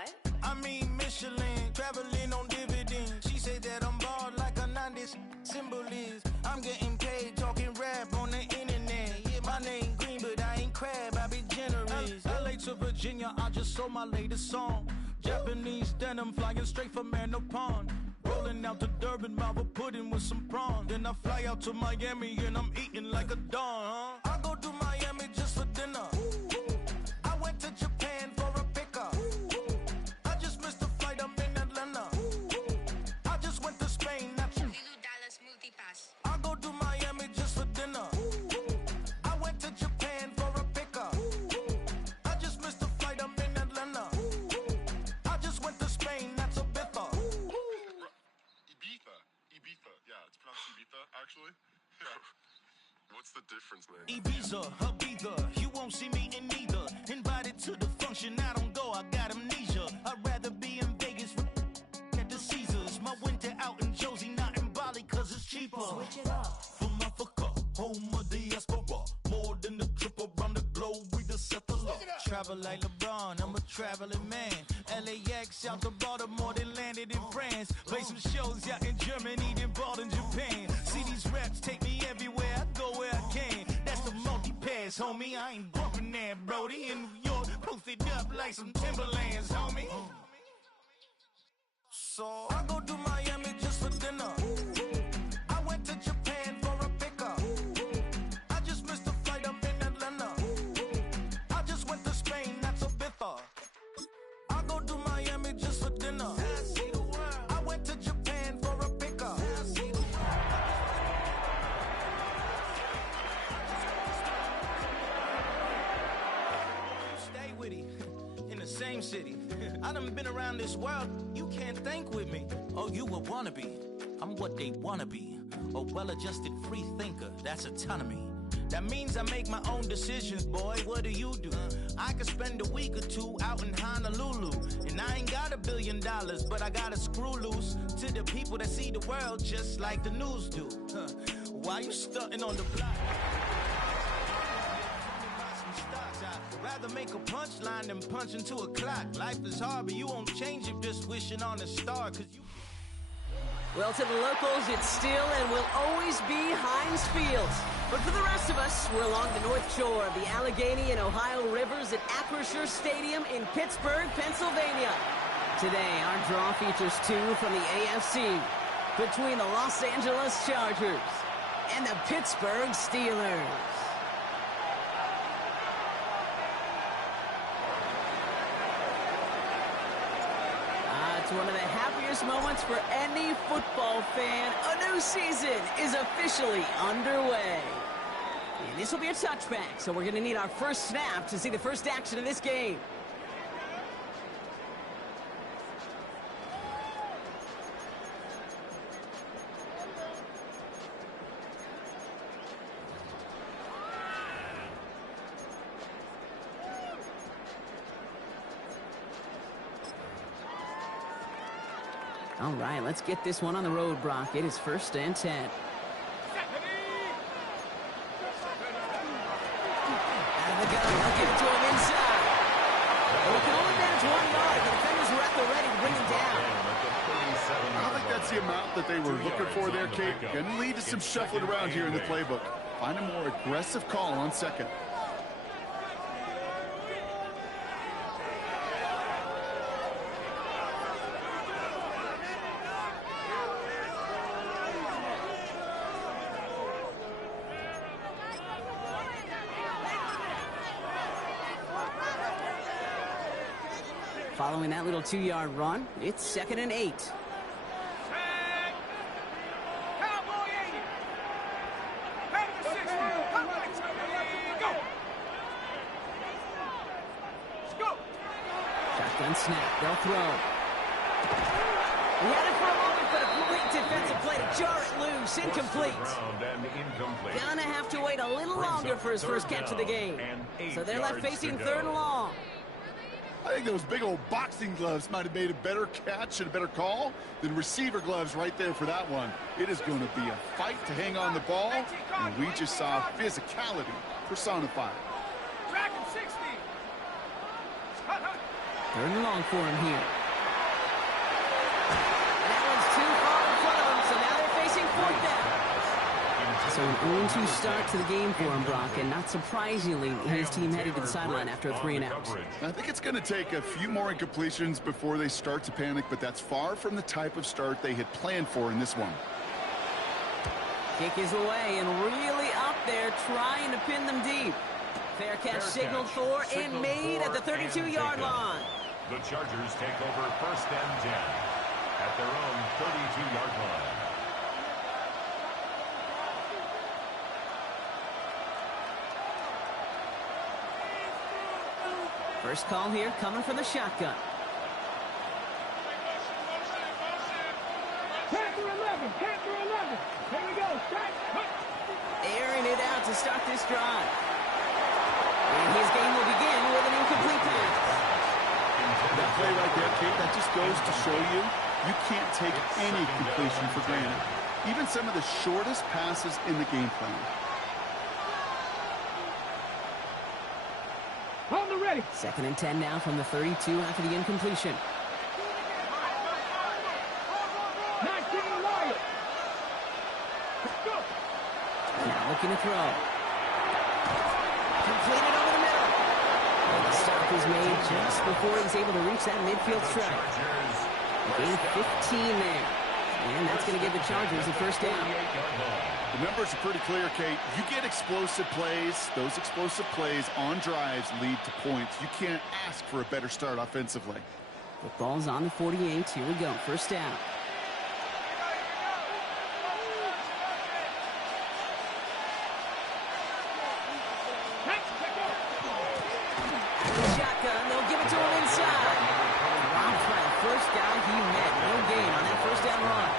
What? I mean Michelin, traveling on dividends. She say that I'm bald like a 90s symbol is. I'm getting paid talking rap on the internet. Yeah, my name Green, but I ain't crab, I be generous. LA to Virginia, I just sold my latest song. Japanese denim flying straight from Manapon. Rolling out to Durban, mouth a pudding with some prawns. Then I fly out to Miami and I'm eating like a don, huh? I go to Miami just for dinner. I went to Japan for a pickup. I just missed a flight, I'm in Atlanta. I just went to Spain, not you. Dallas Multipass. I go to Miami just for dinner. I went to Japan for a pickup. I just missed a flight, I'm in Atlanta. I just went to Spain, that's a Ibiza. Ibiza. Yeah, it's pronounced Ibiza, actually. What's the difference, man? Ibiza, Ibiza, you won't see me in neither. Invited to the function, I don't go, I got amnesia. I'd rather be in Vegas at the Caesars. My winter out in Josie, not in Bali, cause it's cheaper. Switch it up. From Africa, home of diaspora. More than the trip around the globe, we the settler. Travel like LeBron, I'm a traveling man. LAX out to Baltimore, then landed in France. Play some shows out in Germany, then bought in Japan. See these raps take me everywhere, I go where I can. That's the multi-pass, homie, I ain't bumping that, Brody. In New York, posted up like some Timberlands, homie. So I go to Miami just for dinner. I went to Japan for a pickup. I just missed a flight, I'm in Atlanta. I just went to Spain, that's Ibiza. I go to Miami just for dinner. I went to Japan for a pickup. Stay with it in the same city. I done been around this world, you can't think with me. Oh, you a wannabe, I'm what they wanna be. A well-adjusted free thinker, that's autonomy. That means I make my own decisions, boy, what do? I could spend a week or two out in Honolulu. And I ain't got $1 billion, but I got a screw loose to the people that see the world just like the news do. Why you stunting on the block? I'd rather make a punchline than punch into a clock. Life is hard, but you won't change it just wishing on a star, cause you... Well, to the locals, it's still and will always be Heinz Field. But for the rest of us, we're along the North Shore of the Allegheny and Ohio Rivers at Acrisure Stadium in Pittsburgh, Pennsylvania. Today, our draw features two from the AFC between the Los Angeles Chargers and the Pittsburgh Steelers. It's one of the happiest moments for any football fan. A new season is officially underway. And this will be a touchback, so we're going to need our first snap to see the first action of this game. All right, let's get this one on the road, Brock. It is 1st and 10. Out of the gun, they'll give it to him inside. Well, we can only manage 1 yard. The defenders were at the ready to bring him down. I think that's the amount that they were looking for there, Kate. Going to lead to some shuffling around here in the playbook. Find a more aggressive call on second. Following that little 2-yard run, it's 2nd and 8. Shotgun snap, they'll throw. He had it for a moment, but a complete defensive play to jar it loose, incomplete. Gonna have to wait a little longer for his first catch of the game. So they're left facing 3rd and long. I think those big old boxing gloves might have made a better catch and a better call than receiver gloves right there for that one. It is going to be a fight to hang on the ball, and we just saw physicality personified. Dragon 60. Third and long for him here. That one's too far in front of him, so now they're facing fourth down. So an 0-2 start to the game for him, Brock, and not surprisingly, his team headed to the sideline after a 3-and-out. I think it's going to take a few more incompletions before they start to panic, but that's far from the type of start they had planned for in this one. Kick is away and really up there trying to pin them deep. Fair catch signaled for and made at the 32-yard line. The Chargers take over 1st and 10 at their own 32-yard line. First call here coming from the shotgun. Panther 11, Panther 11. Here we go, strike. Airing it out to start this drive. And his game will begin with an incomplete pass. That play right there, Kate, that just goes to show you, you can't take any completion for granted. Even some of the shortest passes in the game plan. On the ready. 2nd and 10 now from the 32 after the incompletion. 19 Lions. Let's go. Now looking to throw. Completed over the middle. And the stop was made just before he was able to reach that midfield strike. Gain 15 there. And that's going to give the Chargers a first down. The numbers are pretty clear, Kate. You get explosive plays. Those explosive plays on drives lead to points. You can't ask for a better start offensively. Football's on the 48. Here we go. First down. Shotgun. They'll give it to him inside. Robbed by the first guy he met. No gain on that first down run.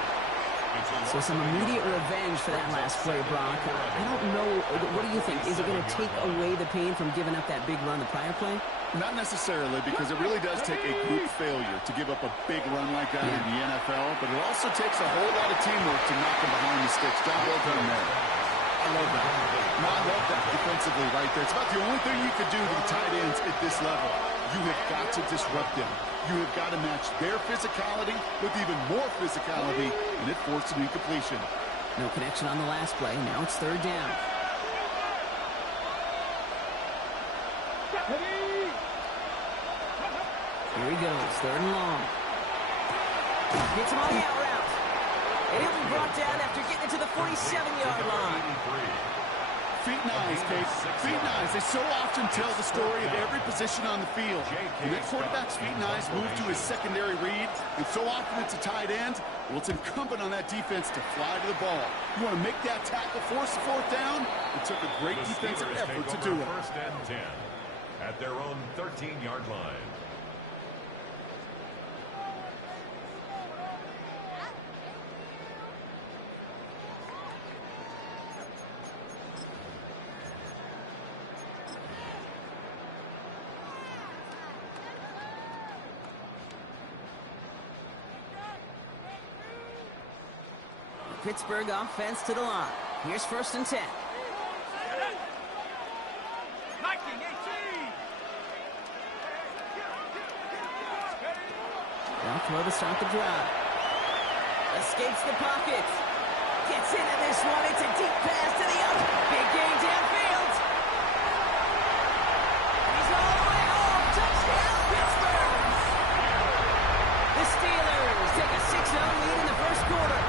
So some immediate revenge for that last play, Brock. I don't know. What do you think? Is it going to take away the pain from giving up that big run the prior play? Not necessarily, because it really does take a group failure to give up a big run like that in the NFL, but it also takes a whole lot of teamwork to knock them behind the sticks. John, well done there. I love that. No, I love that defensively right there. It's about the only thing you could do to the tight ends at this level. You have got to disrupt them. You have got to match their physicality with even more physicality, and it forced an incompletion. No connection on the last play. Now it's third down. Here he goes, third and long. Gets him on the out route. And he'll be brought down after getting it to the 47-yard line. Feet and eyes, Kate. Feet and eyes. They so often tell the story of every position on the field. And that quarterback's feet and eyes move to his secondary read, and so often it's a tight end. Well, it's incumbent on that defense to fly to the ball. You want to make that tackle, force the fourth down? It took a great defensive effort to do it. 1st and 10 at their own 13-yard line. Pittsburgh offense to the line. Here's 1st and 10. They'll throw to start the drive. Escapes the pocket. Gets into this one. It's a deep pass to the up. Big gain downfield. He's all the way home. Touchdown, Pittsburgh. The Steelers take a 6-0 lead in the first quarter.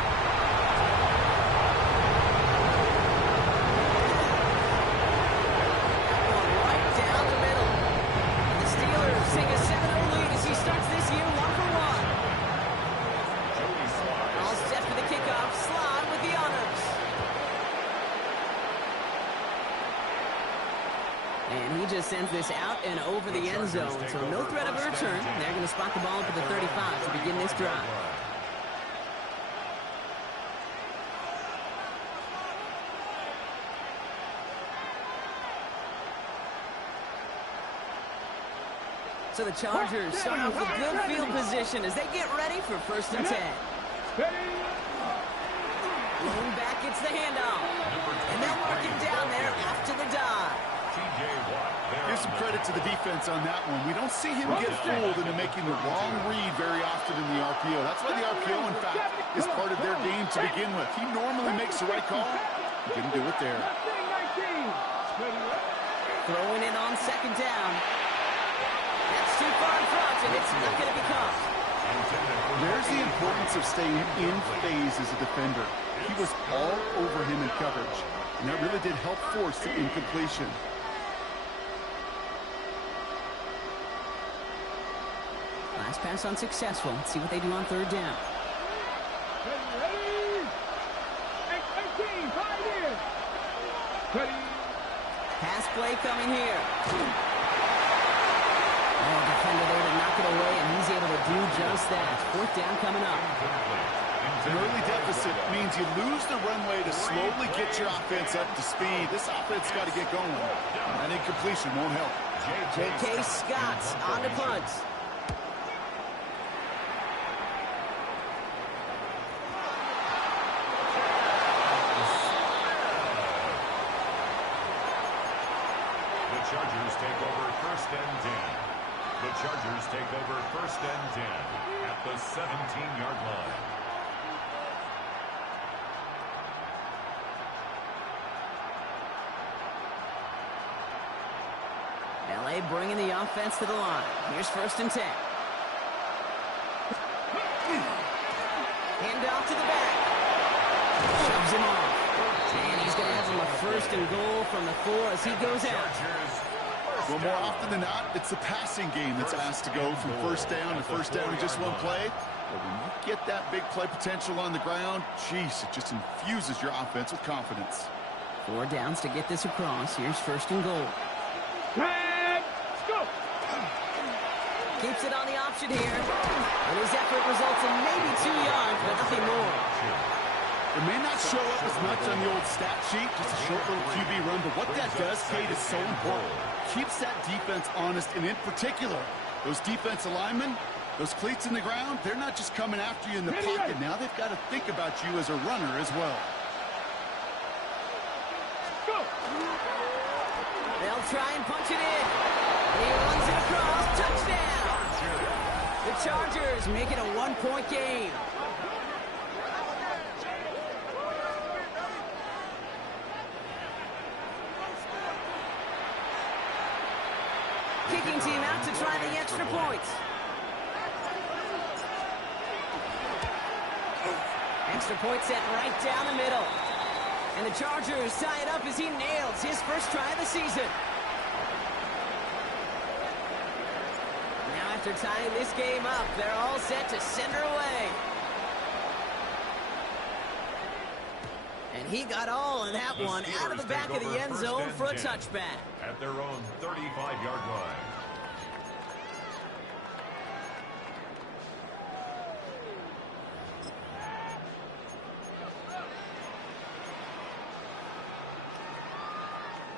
Take a 7-0 lead as he starts this year 1-for-1. All set for the kickoff. Slide with the honors. And he just sends this out and over the end zone. So no threat of a return. They're going to spot the ball up at the 35 to begin this drive. So the Chargers start off with good field position as they get ready for 1st and 10. Lone back gets the handoff. And they'll mark him down there after the dive. Give some credit to the defense on that one. We don't see him get fooled into making the wrong read very often in the RPO. That's why the RPO, in fact, is part of their game to begin with. He normally makes the right call. He didn't do it there. Throwing it on second down. That's too far in front, and it's not going to be caught. There's the importance of staying in phase as a defender. He was all over him in coverage, and that really did help force the incompletion. Last pass unsuccessful. Let's see what they do on third down. Pass play coming here. Oh, defender there to knock it away, and he's able to do just that. Fourth down coming up. An early deficit means you lose the runway to slowly get your offense up to speed. This offense got to get going. That incompletion won't help. J.K. Scott on the punt. Chargers take over first and 10. The Chargers take over first and 10 at the 17-yard line. L.A. bringing the offense to the line. Here's first and 10. Hand off to the back. Shoves him off. And he's going to have him a first and goal from the 4 as he goes out. Well, more often than not, it's the passing game that's asked to go from first down to first down in just one play. But when you get that big play potential on the ground, geez, it just infuses your offense with confidence. 4 downs to get this across. Here's first and goal. Let's go. Keeps it on the option here. And his effort results in maybe 2 yards, but nothing more. It may not show up as much on the old stat sheet, just a short little QB run, but what that does, Kate, is so important. Keeps that defense honest, and in particular, those defensive linemen, those cleats in the ground, they're not just coming after you in the pocket. Now they've got to think about you as a runner as well. Go. They'll try and punch it in. He runs it across. Touchdown. The Chargers make it a 1-point game. Kicking team out to try the extra point. Extra point set right down the middle. And the Chargers tie it up as he nails his first try of the season. Now after tying this game up, they're all set to send her away. And he got all of that one out of the back of the end zone for a touchback. At their own 35-yard line.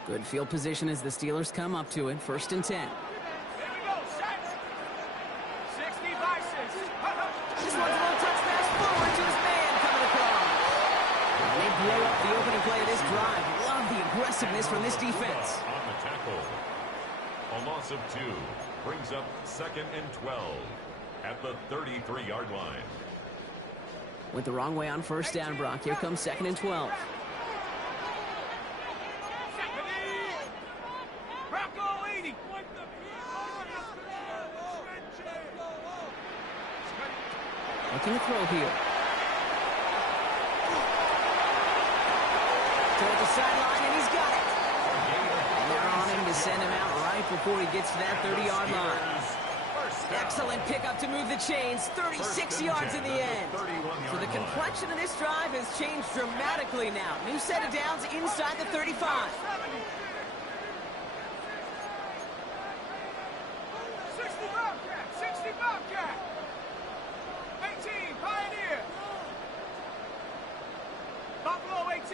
Good field position as the Steelers come up to it. First and 10. Here we go. Set. 60 by 6. This one's a little touch pass forward to his man coming across. And they blow up the opening play of this drive. Love the aggressiveness from this defense. On the tackle. A loss of 2 brings up second and 12 at the 33-yard line. Went the wrong way on first down, Brock. Here comes second and 12. Looking to throw here. Toward the sideline, and he's got it. And they're on him to send him out right before he gets to that 30-yard line. Excellent pickup to move the chains. 36 yards in the end. So the complexion of this drive has changed dramatically now. New set of downs inside the 35. 60 Bobcat. 60 Bobcat. 18 Pioneer. Buffalo 18.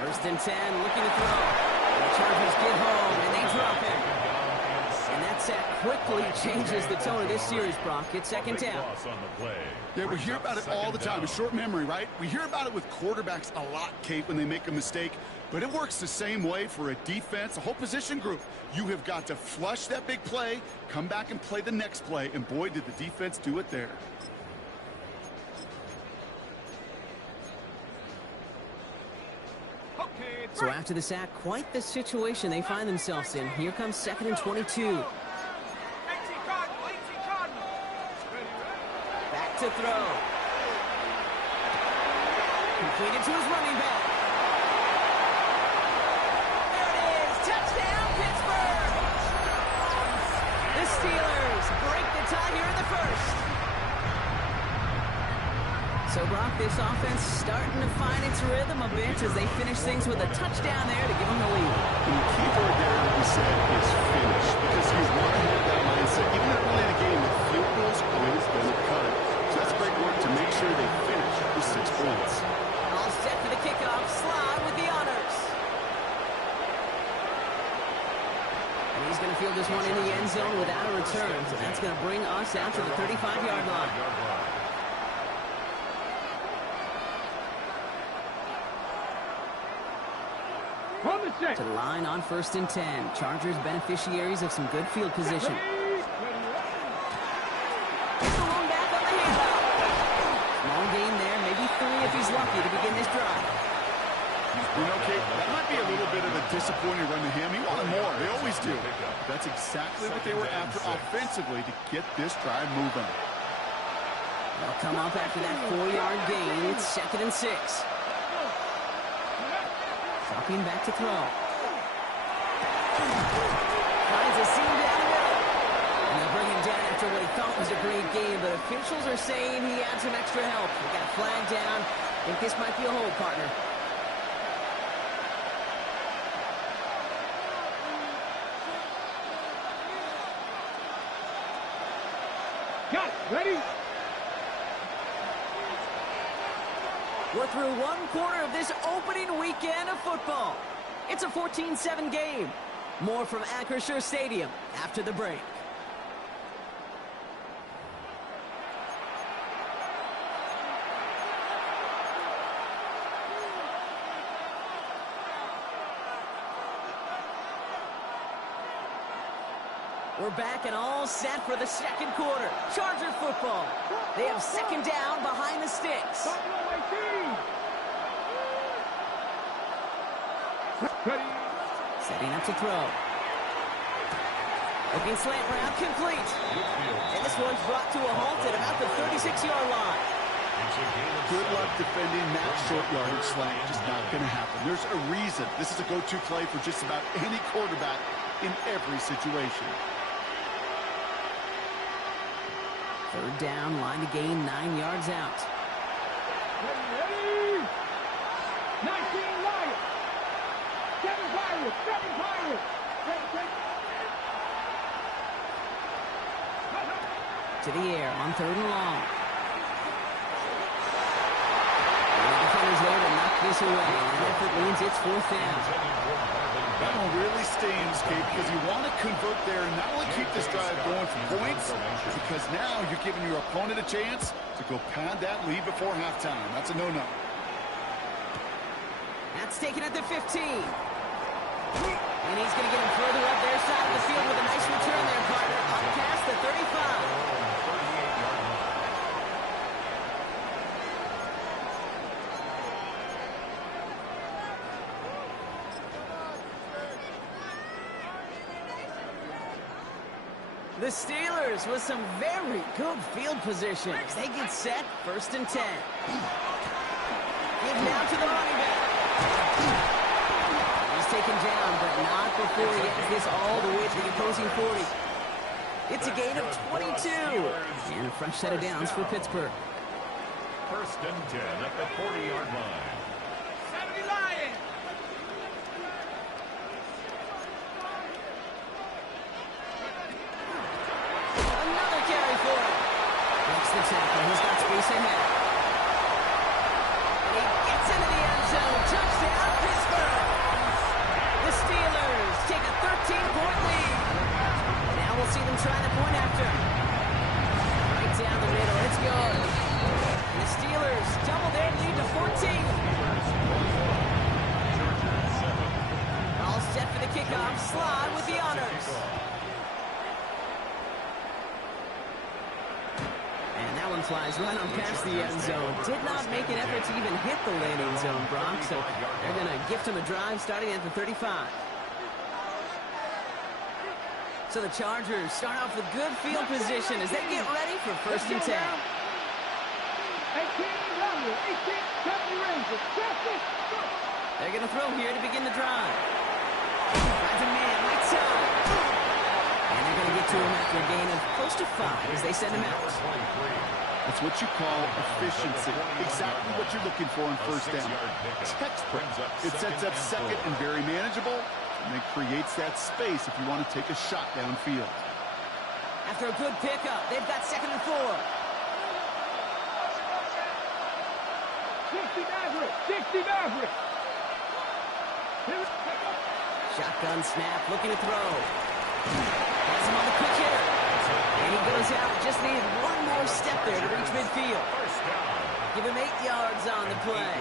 First and 10, looking to throw. The Chargers get home, and they drop him. And that's sack quickly changes the tone of this series, Brock. It's second down. Loss on the play. Yeah, we hear about it all the time. A Second short memory, right? We hear about it with quarterbacks a lot, Kate, when they make a mistake. But it works the same way for a defense, a whole position group. You have got to flush that big play, come back and play the next play, and boy, did the defense do it there. So after the sack, quite the situation they find themselves in. Here comes second and 22. 18 Cardinal. Back to throw. Completed to his running back. There it is. Touchdown, Pittsburgh. The Steelers break the tie here in the first. So, Brock, this offense starting to find its rhythm a bit as they finish things with a touchdown there to give them the lead. And the key word there, like we said, is finish. Because you want to have that mindset. Even early in the game, the field goal's always going to cut. So that's great work to make sure they finish with 6 points. All set for the kickoff. Slide with the honors. And he's going to field this one in the end zone without a return. So that's going to bring us out to the 35-yard line. To the line on 1st and 10. Chargers beneficiaries of some good field position. He's the lone back on the handoff. Small gain there, maybe 3 if he's lucky to begin this drive. You know, Kate, that might be a little bit of a disappointing run to him. He wanted more. They always do. That's exactly what they were after offensively to get this drive moving. They'll come up after that 4-yard gain. It's second and 6. Dropping back to throw. Finds a seam down the middle. And they'll bring him down after what he thought was a great game, but officials are saying he had some extra help. He got a flag down. I think this might be a hold, partner. Got it. Ready? We're through one quarter of this opening weekend of football. It's a 14-7 game. More from Acrisure Stadium after the break. We're back and all set for the second quarter. Charger football. They have second down behind the sticks. Setting up to throw. Looking slant route, complete. And this one's brought to a halt at about the 36-yard line. Good luck defending that short yardage slant. Just not going to happen. There's a reason. This is a go-to play for just about any quarterback in every situation. Third down, line to gain 9 yards out. Ready? 19 Wyatt. 7 Pirates. 7 Pirates. To the air on 3rd and long. And the defenders there to knock this away. And that effort means it's 4th down. That one really stings, Kate, because you want to convert there and not only keep this drive going for points, because now you're giving your opponent a chance to go pad that lead before halftime. That's a no-no. That's taken at the 15. And he's going to get him further up their side of the field with a nice return there, partner. Up past the 35. The Steelers with some very good field position as they get set, 1st and 10. Give now to the running back. He's taken down, but not before he gets this all the way to the opposing 40. It's a gain of 22. And a fresh set of downs for Pittsburgh. 1st and 10 at the 40-yard line. 70 Lions. Another carry for him. Breaks the tackle. He's got space ahead. And he gets into the end zone. Touchdown, Pittsburgh. The Steelers take a 13-point lead. Now we'll We'll see them try the point after. Right down the middle. It's good. And the Steelers double their lead to 14. All set for the kickoff. Slide with the honors. And that one flies right on past the end zone. Did not make an effort to even hit the landing zone, Brock. So they're going to gift him a drive starting at the 35. So the Chargers start off with good field position as they get ready for 1st and 10. They're going to throw here to begin the drive. Finds a man, right side. And they're going to get to him after a gain of close to 5 as they send him out. That's what you call efficiency. Exactly what you're looking for on 1st down. Textbook. It sets up 2nd and very manageable, and then creates that space if you want to take a shot downfield. After a good pickup, they've got 2nd and 4. 60 Maverick! 60 Maverick! Shotgun snap, looking to throw. Has him on the quick hitter. And he goes out, just needed one more step there to reach midfield. Give him 8 yards on the play.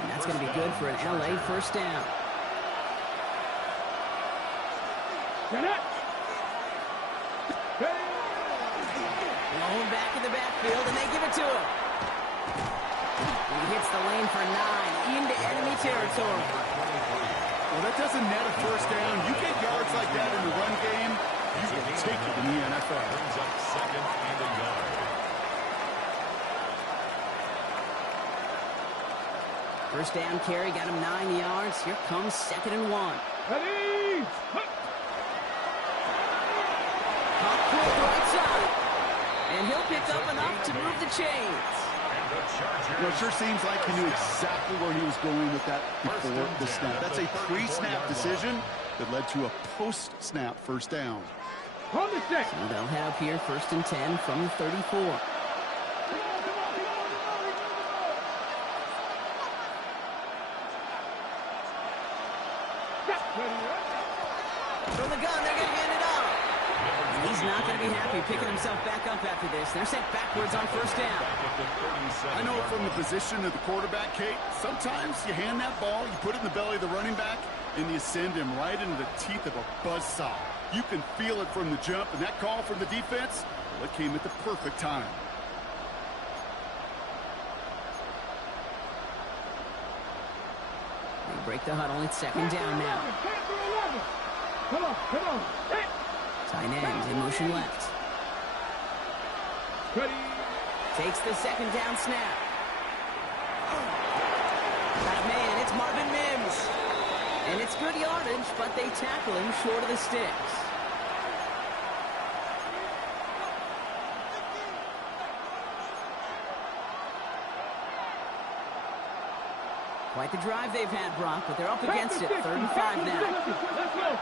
And that's going to be good for an LA 1st down. Blown back in the backfield, and they give it to him. He hits the lane for 9 into enemy territory. Well, that doesn't net a 1st down. You get yards like that in the run game, you can take it in the NFL. Brings up 2nd and a yard. First down carry, got him 9 yards. Here comes 2nd and 1. Ready! Caught quick right side. And he'll pick up enough to move the chains. Well, it sure seems like he knew exactly where he was going with that before the snap. That's a pre-snap decision that led to a post-snap 1st down. On the set. So they'll head up here 1st and 10 from the 34. From the gun, they're going to hand it off. And he's not going to be happy picking himself back up after this. They're sent backwards on 1st down. I know from the position of the quarterback, Kate, sometimes you hand that ball, you put it in the belly of the running back, and you send him right into the teeth of a buzzsaw. You can feel it from the jump, and that call from the defense, well, it came at the perfect time. They break the huddle. It's 2nd down now. Come on, come on. Tight end in motion left. Ready. Takes the 2nd down snap. Got a man. It's Marvin Mims. And it's good yardage, but they tackle him short of the sticks. Quite the drive they've had, Brock, but they're up against it. 3rd and 5 now. Let's go.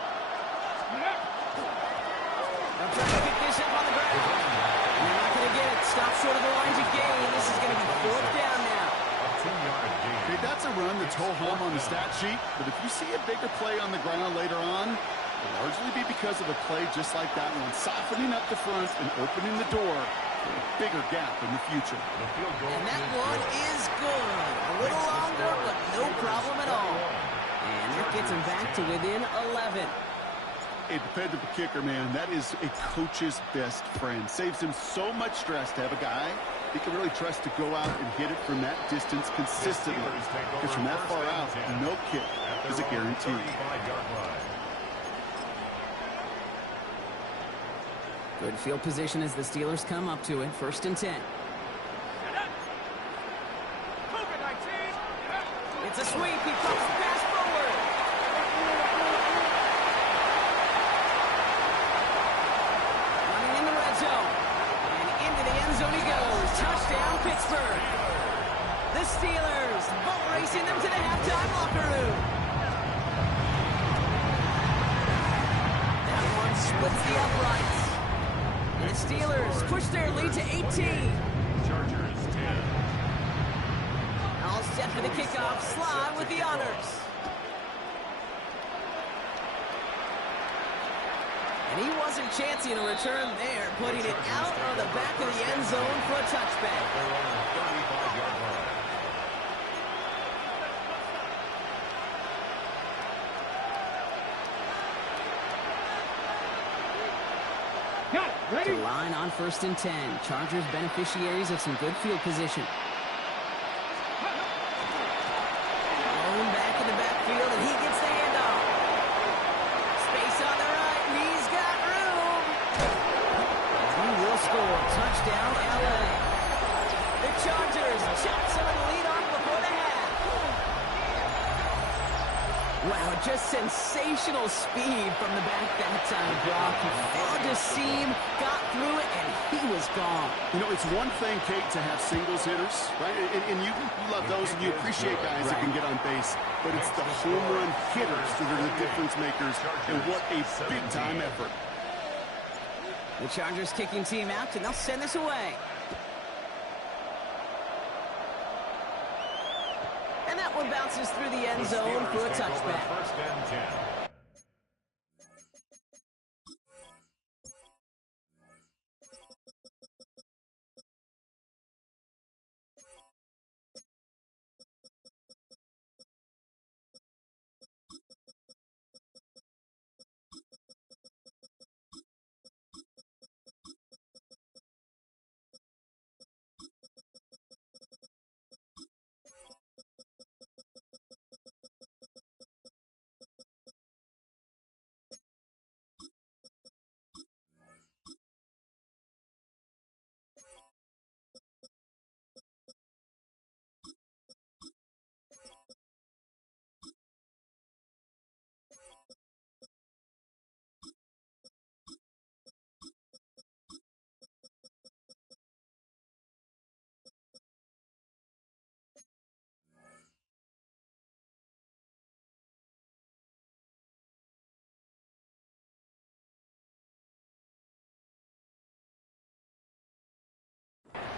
They'll try to pick this up on the ground. And they're not going to get it. Stop short of the lines of gain. This is going to be 4th down now. Okay, that's a run that's ho-hum on the stat sheet, but if you see a bigger play on the ground later on, it'll largely be because of a play just like that one, softening up the front and opening the door for a bigger gap in the future. And that one is good. A little longer, but no problem at all. And that gets him back to within 11. A dependable kicker, man, that is a coach's best friend. Saves him so much stress to have a guy he can really trust to go out and hit it from that distance consistently. Because from that far out, no kick is a guarantee. Good field position as the Steelers come up to it. 1st and 10. It's a sweep. He puts the pass forward. Running in the red zone. And into the end zone he goes. Touchdown, Pittsburgh. The Steelers boat racing them to the halftime locker room. That one splits the uprights. And the Steelers push their lead to 18. Chargers 10. All set for the kickoff. Slide with the honors. And And he wasn't chancing a return there, putting it out of the back of the end zone for a touchback. They're on the 35-yard line. To line on 1st and 10. Chargers beneficiaries of some good field position. Thrown back in the backfield, and he gets the handoff. Space on the right, and he's got room. He will score. Touchdown, LA. The Chargers chop some of the lead off before the half. Wow, just sensational speed from the back that time, Brock. He found his seam, got through it, and he was gone. You know, it's one thing, Kate, to have singles hitters, right? And you love those, and you appreciate guys that can get on base. But it's the home run hitters that are the difference makers, and what a big-time effort. The Chargers kicking team out, and they'll send this away. And that one bounces through the end zone for a touchback. 1st and 10.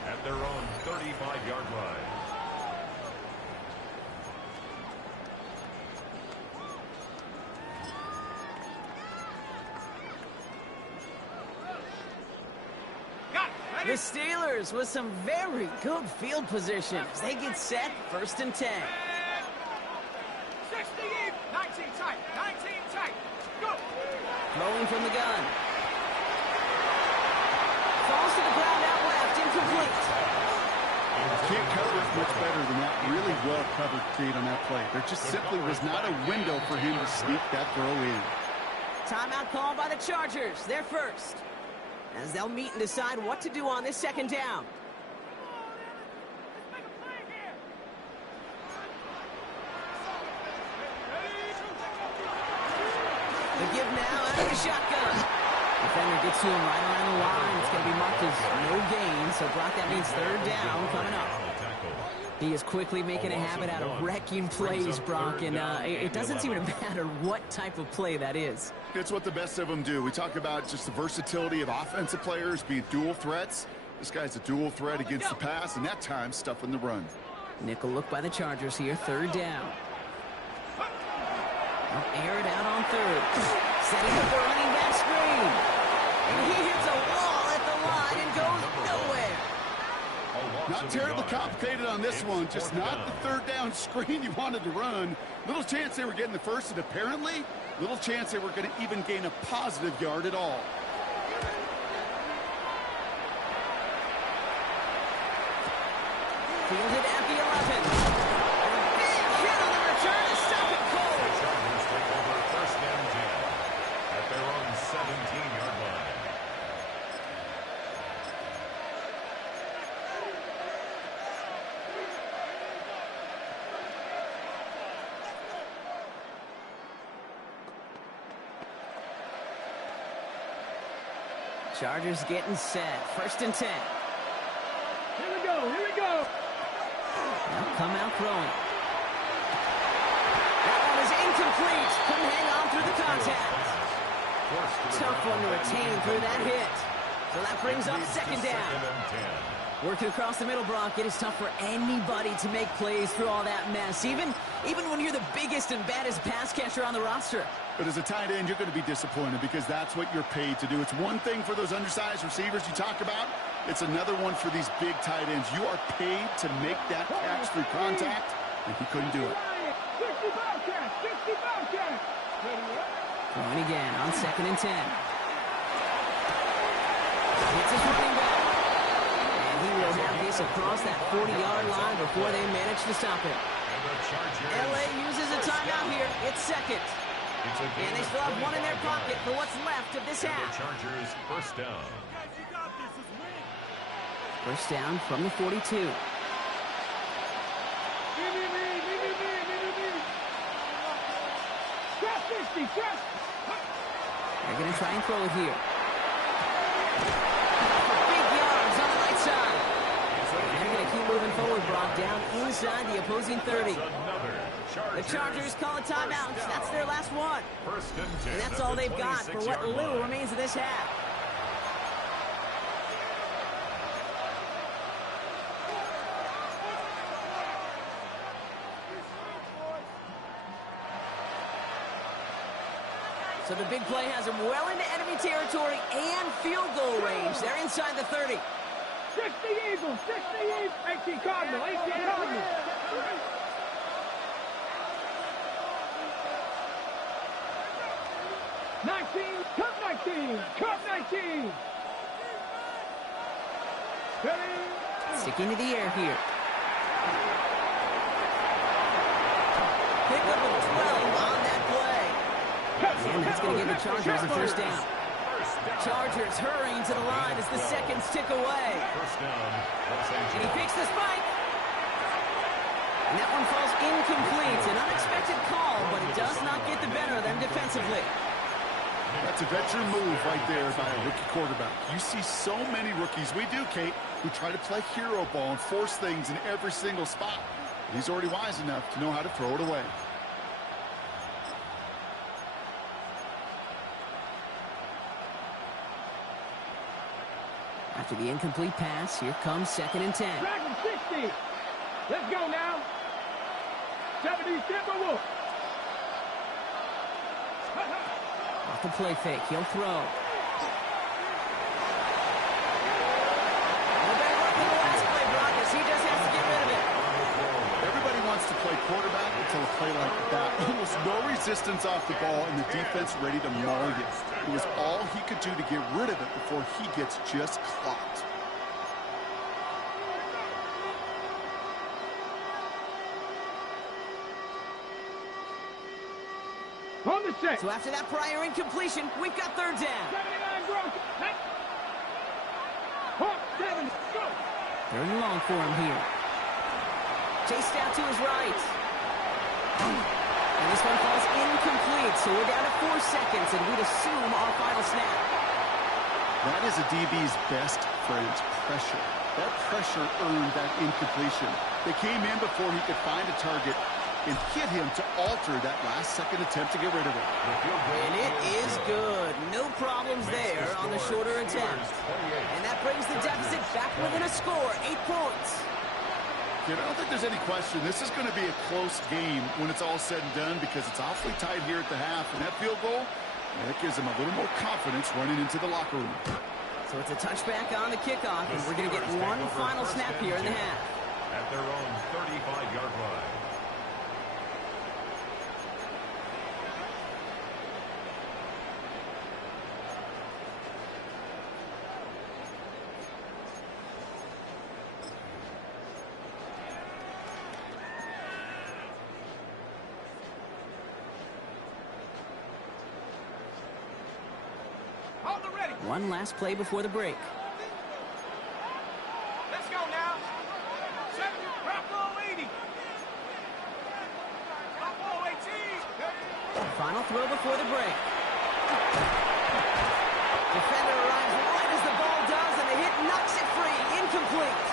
At their own 35-yard line. The Steelers with some very good field positions. They get set, 1st and 10. 60 in, 19 tight, 19 tight. Go. Throwing from the gun. Falls to the ground out left, incomplete. Can't cover it much better than that. Really well covered, Kate, on that play. There just simply was not a window for him to sneak that throw in. Timeout called by the Chargers. They're first, as they'll meet and decide what to do on this 2nd down. The give now out of the shotgun. Defender gets to him right around the line. It's going to be marked as no gain. So, Brock, that means 3rd down coming up. He is quickly making a habit out of wrecking plays, Brock, and it doesn't seem to matter what type of play that is. It's what the best of them do. We talk about just the versatility of offensive players being dual threats. This guy's a dual threat against the pass, and that time stuffing the run. Nickel look by the Chargers here, 3rd down. They'll air it out on 3rd. Setting up a running back screen. And he hits a wall at the line and goes nowhere. Not terribly complicated on this one. Just not the 3rd down screen you wanted to run. Little chance they were getting the first, and apparently little chance they were going to even gain a positive yard at all. Fielded at the 11. And a big hit on the return to stop it cold. The Chargers take over 1st and 10 at their own 17-yard line. Chargers getting set. 1st and 10. Here we go, here we go. Now come out throwing. That one is incomplete. Couldn't hang on through the contact. Tough one to retain through that hit. So that brings up 2nd down. 2nd and 10. Working across the middle, Brock, it is tough for anybody to make plays through all that mess, even when you're the biggest and baddest pass catcher on the roster. But as a tight end, you're going to be disappointed because that's what you're paid to do. It's one thing for those undersized receivers you talk about. It's another one for these big tight ends. You are paid to make that catch through contact, and he couldn't do it. Throwing again on 2nd and 10. Hits his running back. And he will have this across that 40-yard line before they manage to stop it. LA uses a timeout here. It's second. And they still have one in their pocket for what's left of this half. Chargers first down. First down from the 42. They're going to try and throw it here. Big yards on the right side. And they're going to keep moving forward, Brock, down inside the opposing 30. The Chargers call a timeout. That's their last one. And that's all they've got for what little remains of this half. So the big play has them well into enemy territory and field goal range. They're inside the 30. 60 Eagles, 60 Eagles. 18 Cardinal, 18 Cardinal. 19, cut 19, cut 19. Sticking to the air here. Pick up of 12 on that play. And that's going to give the Chargers a first down. Chargers hurrying to the line as the seconds tick away. And he picks the spike. And that one falls incomplete. An unexpected call, but it does not get the better of them defensively. That's a veteran move right there by a rookie quarterback. You see so many rookies, we do, Kate, who try to play hero ball and force things in every single spot. He's already wise enough to know how to throw it away. After the incomplete pass, here comes 2nd and 10. Dragon 60. Let's go now. 70 Timberwolves. Off the play fake, he'll throw. He just has to get rid of it. Everybody wants to play quarterback until a play like that. Almost no resistance off the ball and the defense ready to maul you. It was all he could do to get rid of it before he gets just clocked. On the set. So after that prior incompletion, we've got third down. 79 Gross. 7, go. Third and long for him here. Chased out to his right. And this one falls incomplete, so we're down to 4 seconds, and we'd assume our final snap. That is a DB's best friend, pressure. That pressure earned that incompletion. They came in before he could find a target and hit him to alter that last-second attempt to get rid of it. And it is good. No problems there on the shorter attempt. And that brings the deficit back within a score, 8 points. I don't think there's any question. This is going to be a close game when it's all said and done because it's awfully tight here at the half. And that field goal, that gives them a little more confidence running into the locker room. So it's a touchback on the kickoff, and we're going to get one final snap here in the half. At their own 35-yard line. One last play before the break. Let's go now. 70, Bravo 80. Bravo 18. Final throw before the break. Defender arrives right as the ball does, and the hit knocks it free. Incomplete.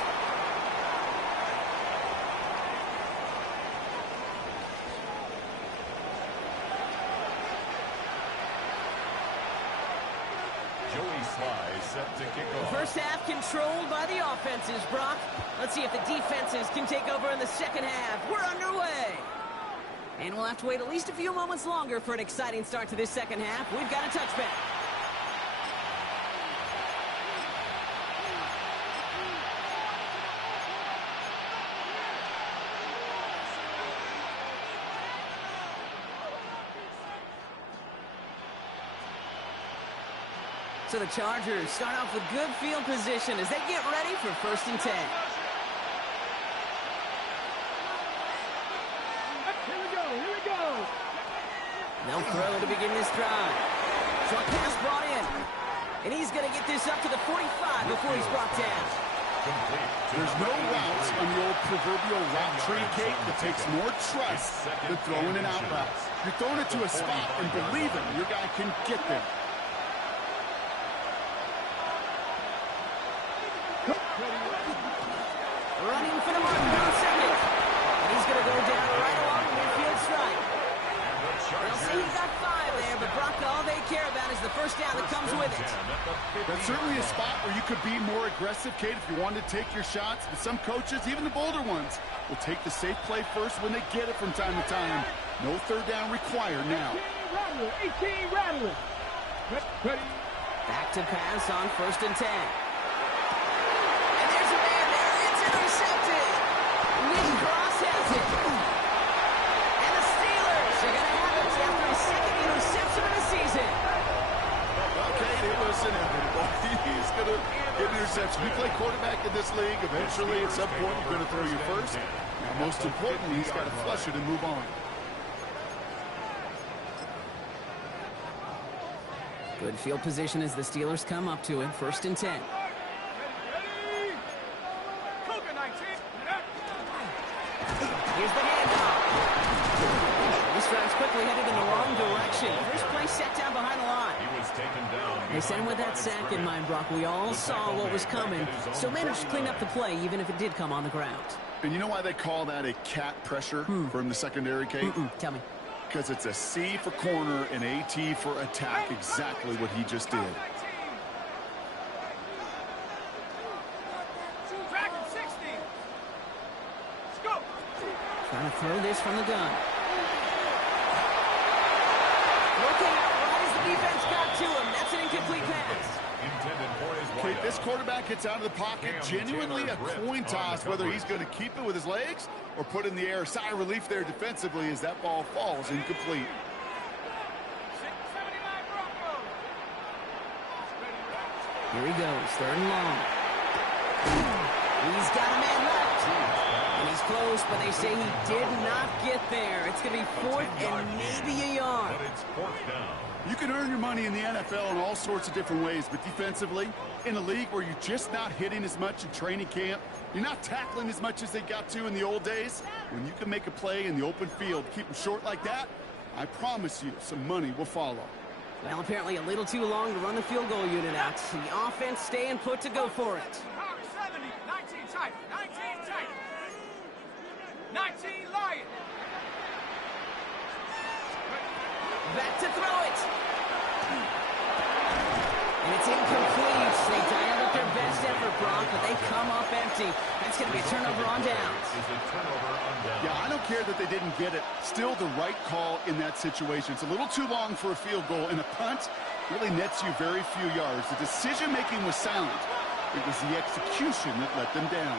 Joey Sly set to kick The off. first half controlled by the offenses, Brock. Let's see if the defenses can take over in the second half. We're underway. And we'll have to wait at least a few moments longer for an exciting start to this second half. We've got a touchback. So the Chargers start off with good field position as they get ready for 1st and 10. Here we go. They'll throw to begin this drive. Short pass brought in. And he's going to get this up to the 45 before he's brought down. There's no routes on the old proverbial route tree, Kate, that takes more trust than throwing an out route. You're throwing it to a spot and believing your guy can get there. Running for the mark on second. And he's going to go down right along the midfield stripe. They'll say he got 5 there, but Brock, all they care about is the first down that comes with it. That's certainly a spot where you could be more aggressive, Kate, if you wanted to take your shots. But some coaches, even the bolder ones, will take the safe play first when they get it from time to time. No third down required now. 18 rattler. Ready. Back to pass on 1st and 10. And there's a man there. It's intercepted. Nick Cross has it. And the Steelers are going to have it after his 2nd interception of the season. Okay, it was inevitable. He's going to get an interception. You play quarterback in this league. Eventually, at some point, you're going to throw you first. Now, most importantly, he's got to flush it and move on. Good field position as the Steelers come up to him. 1st and 10. Cougar 19. Here's the handoff. This drive's quickly headed in the wrong direction. First play set down behind the line. He was taken down. They sent him with that sack in mind, Brock. We all saw what was coming, so managed to clean up the play, even if it did come on the ground. And you know why they call that a cat pressure from the secondary, Kate? Tell me. Because it's a C for corner and AT for attack, exactly what he just did. Dragon 60. Let's go. Trying to throw this from the gun. Looking out right as the defense got to him. That's an incomplete pass. Intended for his Okay, wideout. this quarterback gets out of the pocket, genuinely a coin toss, whether he's going to keep it with his legs or put it in the air. Sigh of relief there defensively as that ball falls incomplete. 79 Broncos. Here he goes, 3rd and long. He's got a man left. And he's close, but they say he did not get there. It's going to be 4th and maybe a yard. But it's 4th down. You can earn your money in the NFL in all sorts of different ways, but defensively, in a league where you're just not hitting as much in training camp, you're not tackling as much as they got to in the old days, when you can make a play in the open field, keep them short like that, I promise you some money will follow. Well, apparently a little too long to run the field goal unit out. The offense staying put to go for it. Power 70. 19 tight. 19 tight. 19 Lion. Back to throw it. And it's incomplete. They dialed up their best effort, Brock, but they come up empty. That's going to be a turnover on downs. Is a turnover on downs. Yeah, I don't care that they didn't get it. Still the right call in that situation. It's a little too long for a field goal, and a punt really nets you very few yards. The decision-making was sound. It was the execution that let them down.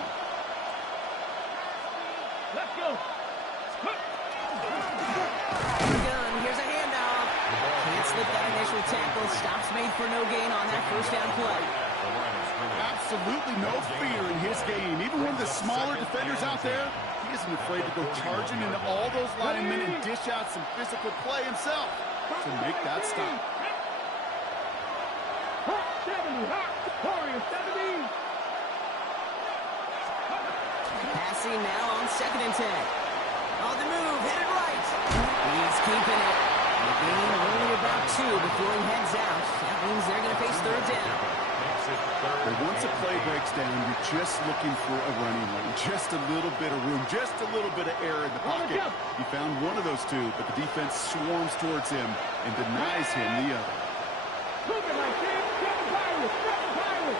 Let's go. Gun, here's a handoff. Can't slip that initial tackle. Stops made for no gain on that 1st down play. Absolutely no fear in his game. Even one of the smaller defenders out there, he isn't afraid to go charging into all those linemen and dish out some physical play himself to make that stop. 70. Warrior 70. Passing now on 2nd and 10. On the move, headed right. He's keeping it. The gain only about 2 before he heads out. That means they're going to face 3rd down. But once a play breaks down, you're just looking for a running lane. Just a little bit of room, just a little bit of air in the pocket. He found one of those 2, but the defense swarms towards him and denies him the other. Cougar 19. Seven Pirates.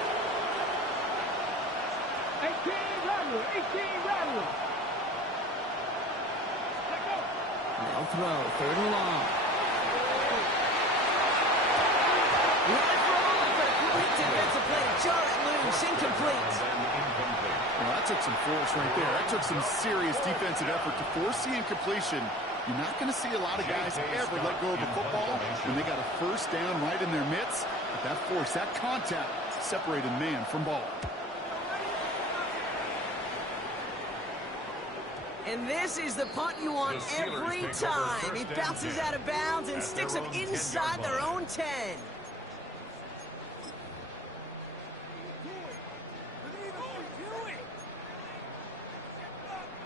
They'll throw. 3rd and long. He had it for a moment, but a great defensive play to jar it loose. Incomplete. Well, that took some force right there. That took some serious defensive effort to force the incompletion. You're not going to see a lot of guys ever let go of a football when they got a 1st down right in their midst. But that force, that contact, separated man from ball. And this is the punt you want every time. He bounces out of bounds and sticks them inside their own 10.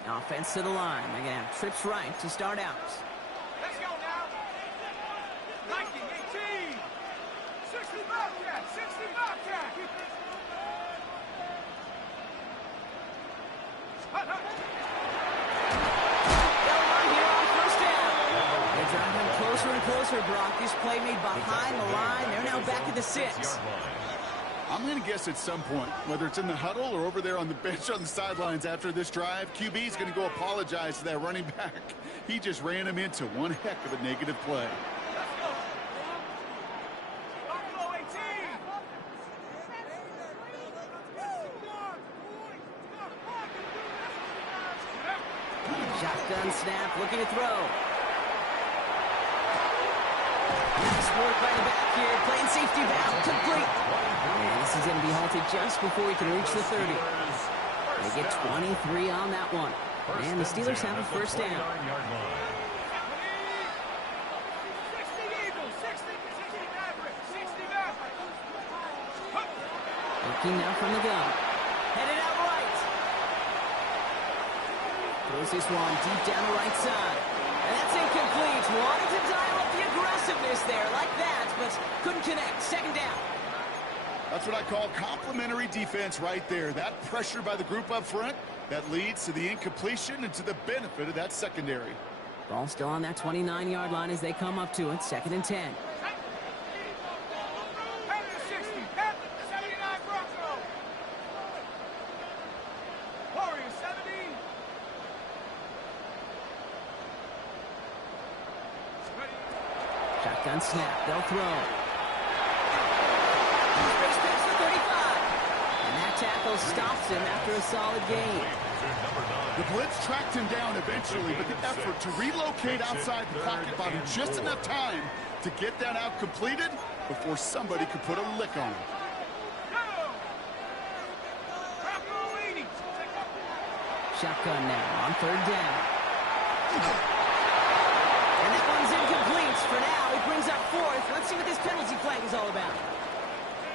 Offense to the line. They're going to have trips right to start out. Let's go now. 19, 18. 60 Bobcat. 60 Bobcat. They'll run here on 1st down. They drive him closer and closer, Brock. This play made behind the line. They're now back at the 6. I'm going to guess at some point, whether it's in the huddle or over there on the bench on the sidelines after this drive, QB is going to go apologize to that running back. He just ran him into one heck of a negative play. Let's go. Buffalo 18. Shotgun snap, looking to throw. Nice work by the back here, playing safety valve, complete. And this is going to be halted just before he can reach the 30. They get 23 on that one. And the Steelers have a 1st down. 60 Eagles, 60 Maverick, 60 Maverick. Looking now from the gun. Headed out right. Throws this one deep down the right side. And that's incomplete. Wanted to dial up the aggressiveness there like that, but couldn't connect. 2nd down. That's what I call complimentary defense right there. That pressure by the group up front, that leads to the incompletion and to the benefit of that secondary. Ball still on that 29-yard line as they come up to it. 2nd and 10. Head to 60. Head to 79 Bronco. Warriors 70. Shotgun snap. They'll throw. Space pitch to 35. And that tackle stops him after a solid gain. The blitz tracked him down eventually, but the effort to relocate outside the pocket bought him just enough time to get that out completed before somebody could put a lick on him. Shotgun now on 3rd down. And that one's incomplete for now. He brings up 4th. Let's see what this penalty flag is all about.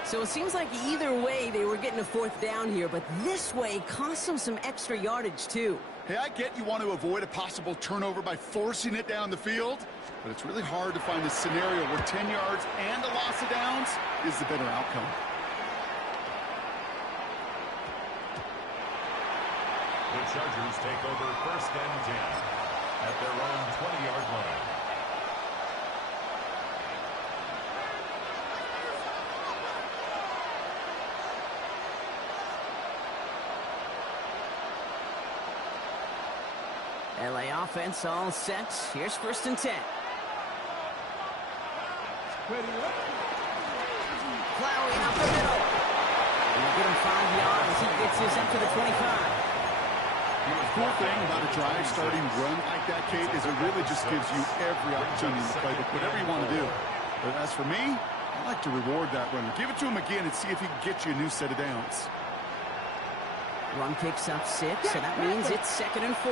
So it seems like either way they were getting a 4th down here, but this way cost them some extra yardage too. Hey, I get you want to avoid a possible turnover by forcing it down the field, but it's really hard to find a scenario where 10 yards and a loss of downs is the better outcome. The Chargers take over 1st and 10 at their own 20-yard line. LA offense all set. Here's 1st and 10. Plowing up the middle. And we'll get him 5 yards. He gets this up to the 25. The cool thing about a drive starting run like that, Kate, is it really just gives you every opportunity to play whatever you want to do. But as for me, I like to reward that runner. Give it to him again and see if he can get you a new set of downs. Run picks up 6, so that means it's 2nd and 4.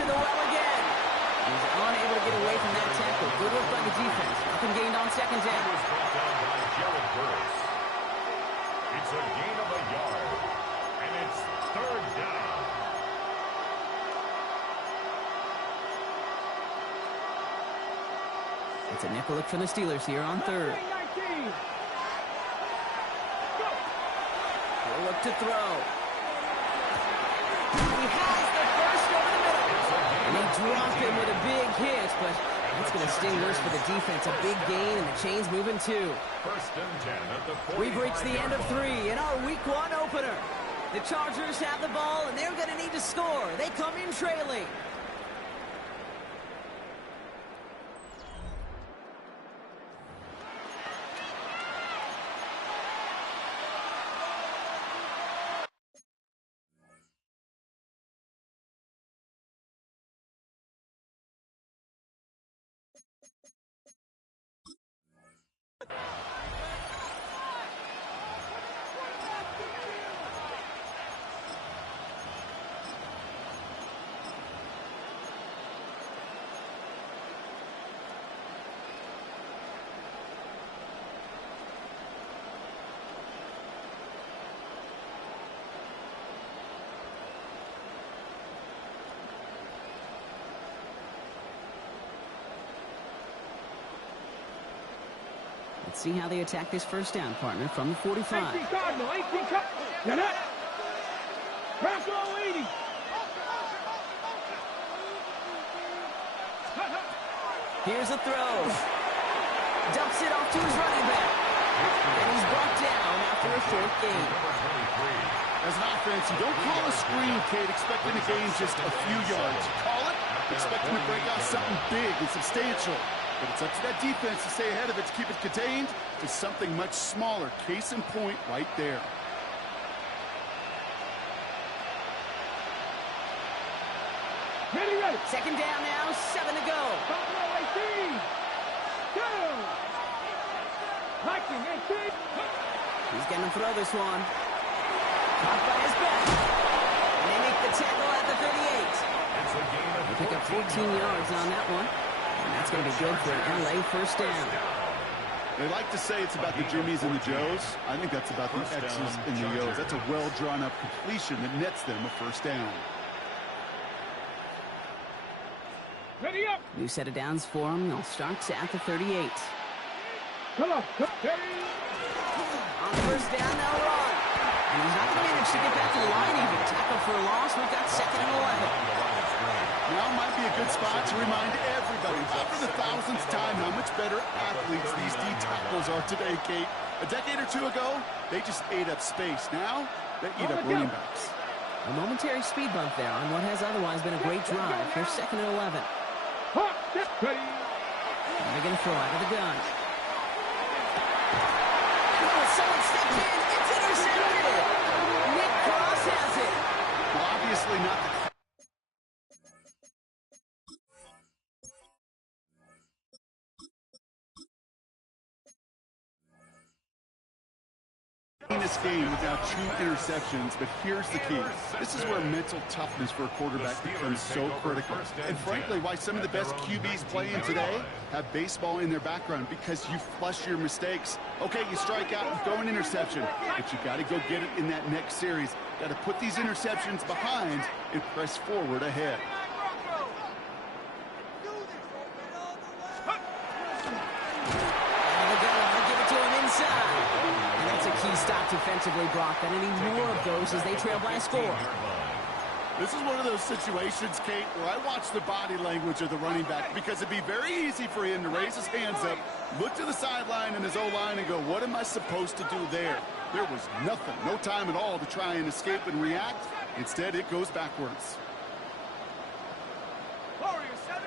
To the well again. He's unable to get away from that tackle. Good work by the defense. Nothing gained on 2nd down. Was brought down by Jared Burris. It's a gain of a yard, and it's 3rd down. It's a nickel look for the Steelers here on 3rd. He'll look to throw. He has the first over the middle. And they drop him with a big hit, but that's going to sting worse for the defense. A big gain, and the chain's moving 2. 1st and 10 at the 45. We've reached the end of 3 in our Week 1 opener. The Chargers have the ball, and they're going to need to score. They come in trailing. Let's see how they attack this first down, partner, from the 45. 18 Cardinal, 18 Cardinal. Now that. Press low 80. Here's a throw. Dumps it off to his running back. And he's brought down after a short gain. As an offense, you don't call a screen, Kate, expecting to gain just a few yards. You call it, expecting to break out something big and substantial. But it's up to that defense to stay ahead of it, to keep it contained to something much smaller. Case in point right there. Ready. Second down now, 7 to go. Buffalo 18. Go. Viking 18. He's going to throw this one. Caught by his back. And they make the tackle at the 38. It's a gain of They pick up 14 yards on that one. And that's going to be good for an LA first down. They like to say it's about the Jimmies and the Joes. I think that's about the X's and the O's. That's a well-drawn-up completion that nets them a first down. Ready up. New set of downs for him. They'll start at the 38. Come on. On first down, they'll run. And he's not going to manage to get back to the line even. Tackle for a loss. We've got second and 11. Now might be a good spot to remind everybody, for the thousandth time, how much better athletes these D tackles are today, Kate. A decade or two ago, they just ate up space. Now, they eat up running backs. A momentary speed bump there on what has otherwise been a great drive. Here's second and 11. Ready. And they're going to throw out of the gun. Oh, someone stepped in. It's intercepted. Nick Cross has it. Well, obviously not the this game without 2 interceptions, but here's the key. This is where mental toughness for a quarterback becomes so critical. And frankly, why some of the best QBs playing today have baseball in their background, because you flush your mistakes. Okay, you strike out and throw an interception, but you got to go get it in that next series. Got to put these interceptions behind and press forward ahead. And they're going to give it to him inside. And that's a key stop defensively, Brock. And any more of those as they trail by a score. This is one of those situations, Kate, where I watch the body language of the running back, because it'd be very easy for him to raise his hands up, look to the sideline and his O-line and go, what am I supposed to do there? There was nothing, no time at all to try and escape and react. Instead, it goes backwards. Warriors 70.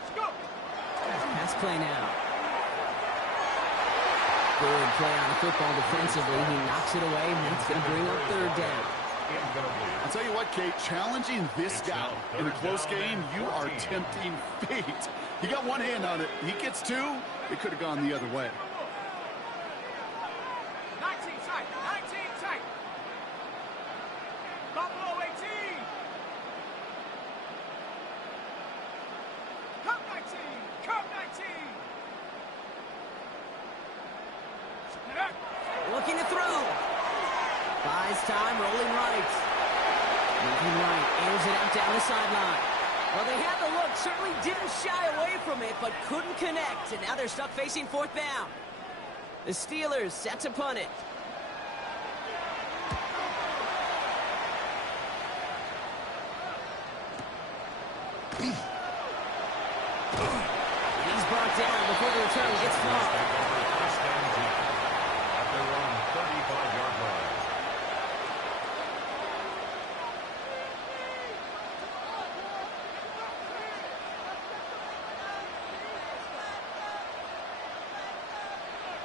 Let's go. Pass play now. Good play on the football defensively. He knocks it away, and that's going to bring up third down. I'll tell you what, Kate, challenging this guy in a close game, you are tempting fate. He got one hand on it. He gets 2. It could have gone the other way. 19 tight. 19 tight. Buffalo 18. Come 19. Come 19. Looking to throw. Buys time, rolling right. Moving right, airs it out down the sideline. Well, they had the look, certainly didn't shy away from it, but couldn't connect, and now they're stuck facing fourth down. The Steelers set to punt it. He's brought down before the return gets far. First down deep at their own 35-yard line.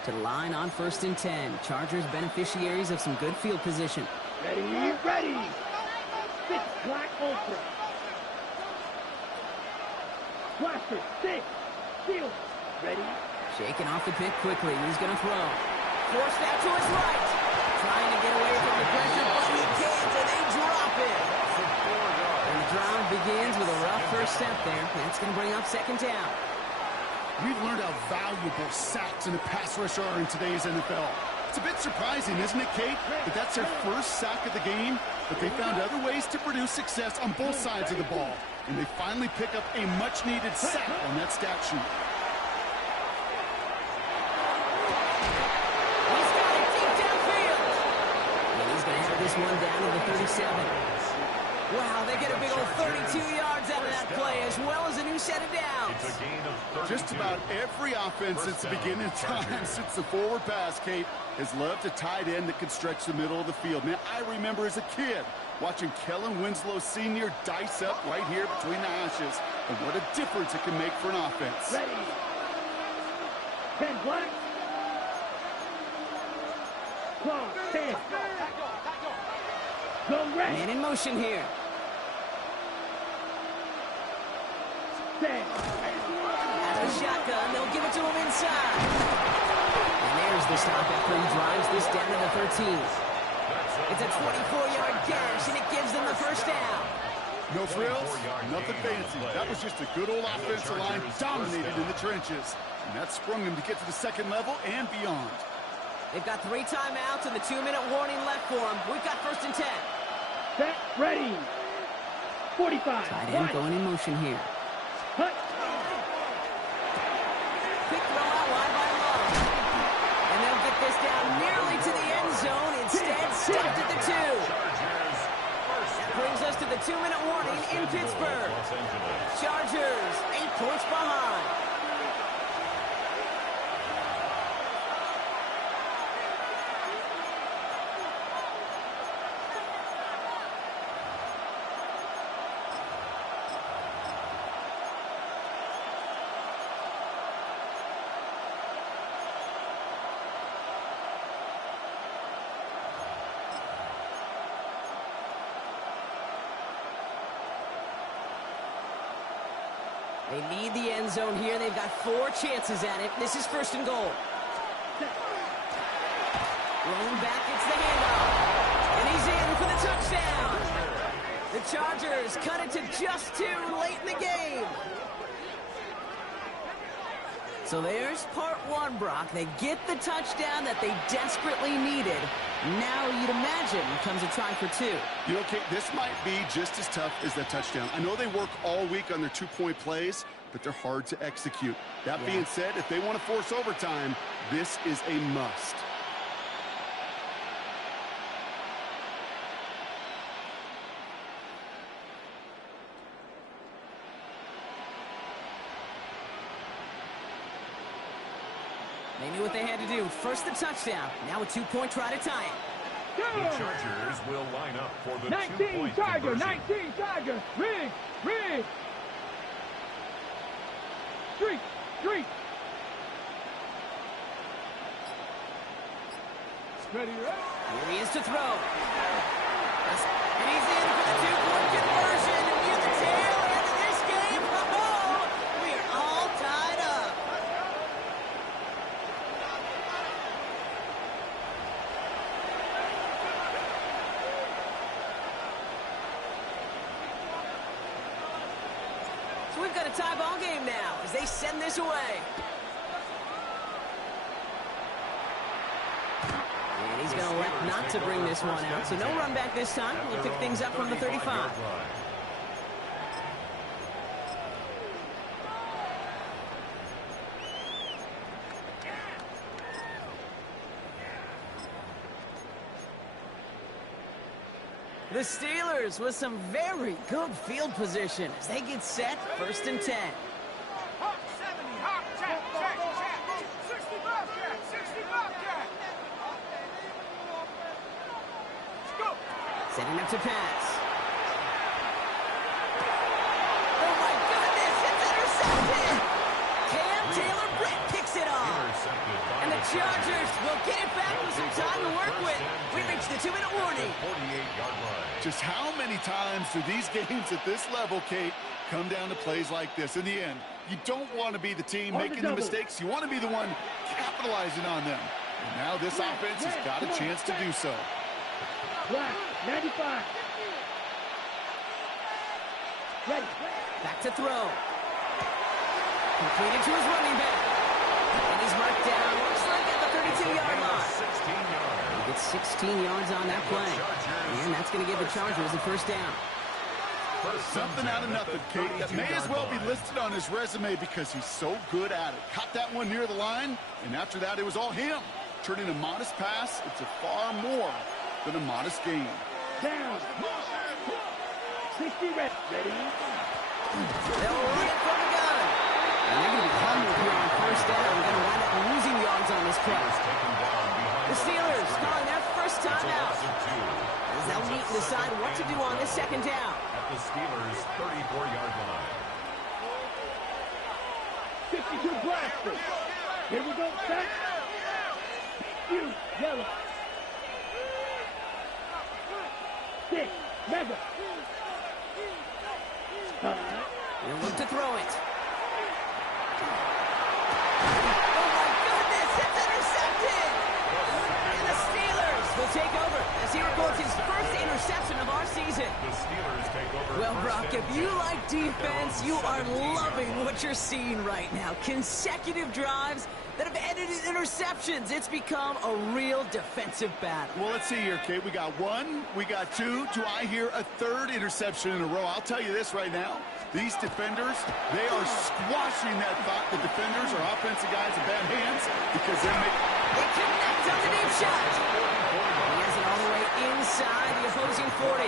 To the line on 1st and 10. Chargers beneficiaries of some good field position. Ready, ready. 6 black ultra. Blaster, 6. Field. Ready. Shaking off the pick quickly. He's going to throw. Forced out to his right. Trying to get away from the pressure, but he can't, and they drop it. And the drive begins with a rough first step there. That's going to bring up 2nd down. We've learned how valuable sacks in a pass rush are in today's NFL. It's a bit surprising, isn't it, Kate, that that's their first sack of the game, but they found other ways to produce success on both sides of the ball, and they finally pick up a much-needed sack on that stat sheet. He's got it deep downfield. And he's going to have this one down to the 37. Wow, they get a big old 32 yards out of that play, as well as a new set of downs. It's a gain of 32. Just about every offense since the beginning of time, since the forward pass, Kate, has loved a tight end that can stretch the middle of the field. Man, I remember as a kid watching Kellen Winslow Sr. dice up right here between the hashes, and what a difference it can make for an offense. Ready. 10 black. Clock, 10. Go red. Man in motion here. 10. Out of the shotgun, they'll give it to him inside. And there's the stop after he drives this down to the 13. It's a 24-yard gash, and it gives them the first down. No frills, nothing fancy. That was just a good old offensive line dominated in the trenches. And that sprung them to get to the second level and beyond. They've got 3 timeouts and the 2-minute warning left for them. We've got 1st and 10. Set, ready. 45. Tight end going in motion here. Cut. Quick throw out wide by Love. And they'll get this down nearly to the end zone. Instead, stopped at the 2. That brings us to the 2-minute warning in Pittsburgh. Chargers, 8 points behind. They need the end zone here. They've got 4 chances at it. This is 1st and goal. Rolling back, it's the handoff. And he's in for the touchdown. The Chargers cut it to just 2 late in the game. So there's part 1, Brock. They get the touchdown that they desperately needed. Now you'd imagine comes a try for 2. You know, Kate, this might be just as tough as that touchdown. I know they work all week on their 2-point plays, but they're hard to execute. That being said, if they want to force overtime, this is a must. They knew what they had to do. First the touchdown. Now a 2-point try to tie it. The Chargers will line up for the 19 2-point Charger, conversion. 19 Charger. Rig, rig. Streak, streak. Ready, ready. Here he is to throw. And he's in for the 2-point conversion. And near the tail end of this game, oh, we are all tied up. So we've got a tie ball game now as they send this away. And he's going to elect not to bring this one out. So no run back this time. We'll pick things up from the 35. The Steelers with some very good field position as they get set, 1st and 10. Hop 70, hop, check, check, check. 60 Bobcat, 60 Bobcat. Let's go. Setting up to pass. Oh my goodness, it's intercepted! Cam Taylor-Britt picks it off. And the Chargers will get it back with some time to work with. We reached the 2-minute warning. 48-yard line. Just how many times do these games at this level, Kate, come down to plays like this? In the end, you don't want to be the team making the mistakes. You want to be the one capitalizing on them. And now this offense has got a chance to do so. Black, 95. Ready. Back to throw. Completed to his running back. And he's marked down, looks like at the 32-yard line. 16 yards. He gets 16 yards on that play. And that's going to give the Chargers a first down. Something out of nothing, Kate, that may as well be listed on his resume because he's so good at it. Caught that one near the line, and after that, it was all him. Turning a modest pass into far more than a modest gain. Down. 60 ready. They'll run it from the gun. And they're going to be humbled here on first down. They're going to wind up losing yards on this play. The Steelers calling their first time out. As they'll meet and decide what to do on this second down. At the Steelers' 34-yard line. 52 blaster. Here we go, set. You, yellow. 6, mega. They'll look to throw it. Oh my goodness, it's intercepted! And the Steelers will take over as he records his first interception of our season. The Steelers take over. Well, Brock, if you like defense, you are loving what you're seeing right now. Consecutive drives that have ended in interceptions. It's become a real defensive battle. Well, let's see here, Kate. We got one, we got two. Do I hear a third interception in a row? I'll tell you this right now. These defenders, they are squashing that thought the defenders are offensive guys in bad hands because they're making... They connect on the deep shot. He has it all the way inside the opposing 40.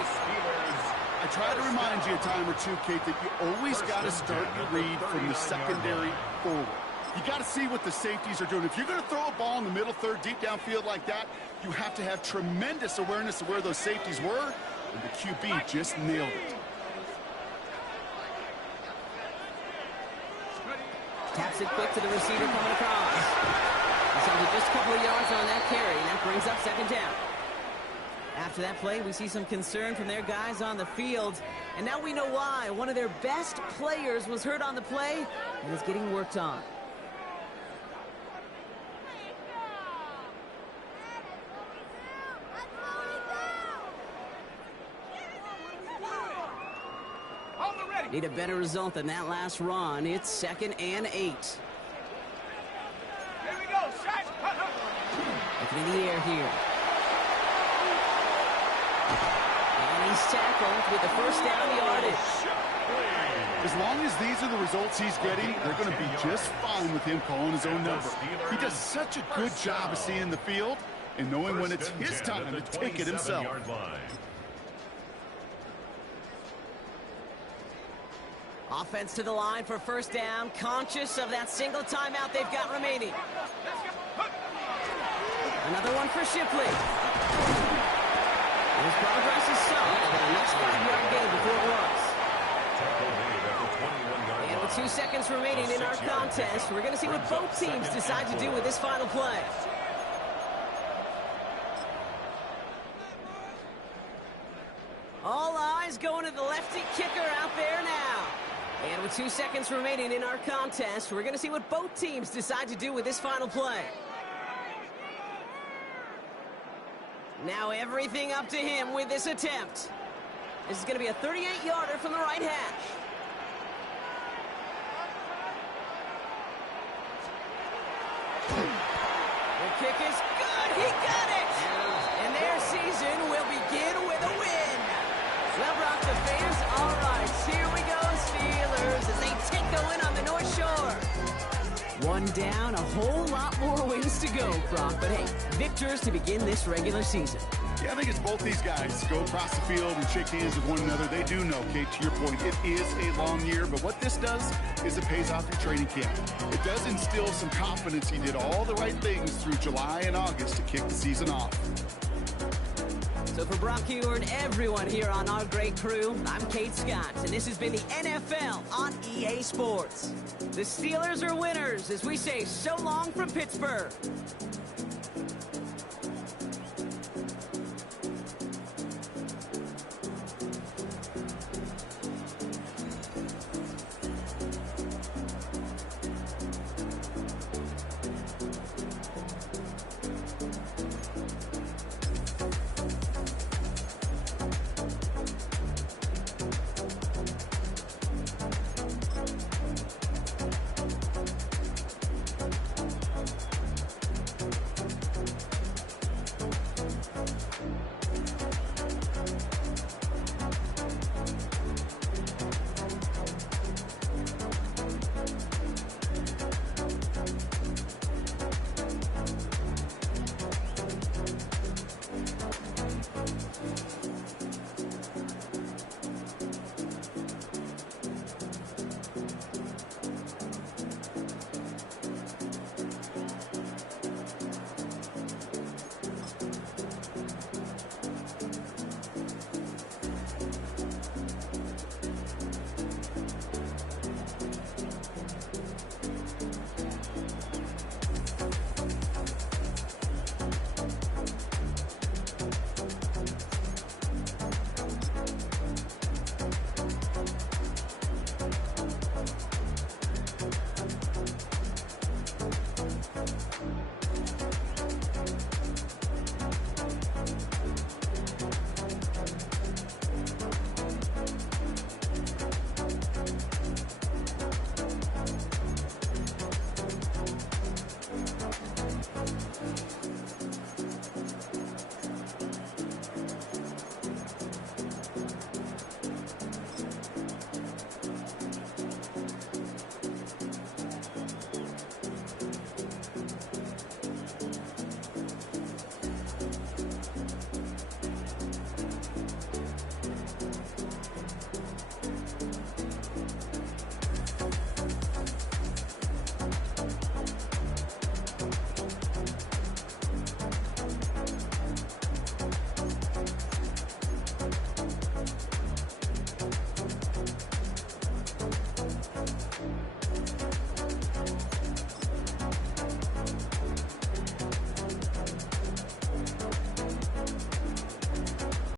I try to remind you a time or two, Kate, that you always got to start your read from the secondary forward. You got to see what the safeties are doing. If you're going to throw a ball in the middle third, deep downfield like that, you have to have tremendous awareness of where those safeties were, and the QB just nailed it. Taps it quick to the receiver coming across. He's held just a couple of yards on that carry, and that brings up second down. After that play, we see some concern from their guys on the field, and now we know why. One of their best players was hurt on the play and is getting worked on. Need a better result than that last run. It's 2nd and 8. Here we go, shot. Looking in the air here. And he's tackled with the first down yardage. As long as these are the results he's getting, they're going to be just fine with him calling his own number. He does such a good job of seeing the field and knowing when it's his time to take it himself. Offense to the line for first down, conscious of that single timeout they've got remaining. Another one for Shipley. His progress is solid, but a nice 5-yard gain before it was. And with 2 seconds remaining in our contest, we're going to see what both teams decide to do with this final play. All eyes going to the lefty kicker out there now. And with 2 seconds remaining in our contest, we're going to see what both teams decide to do with this final play. Now everything up to him with this attempt. This is going to be a 38-yarder from the right hash. The kick is good. He got it. And their season will begin with a win. Well, Brock, the fans, all right, here we go, Steelers, as they take the win on the North Shore. One down, a whole lot more wins to go, Brock. But hey, victors to begin this regular season. Yeah, I think it's both these guys go across the field and shake hands with one another. They do know, Kate, to your point, it is a long year. But what this does is it pays off in training camp. It does instill some confidence. He did all the right things through July and August to kick the season off. So for Brock Huard, everyone here on our great crew, I'm Kate Scott, and this has been the NFL on EA Sports. The Steelers are winners as we say so long from Pittsburgh.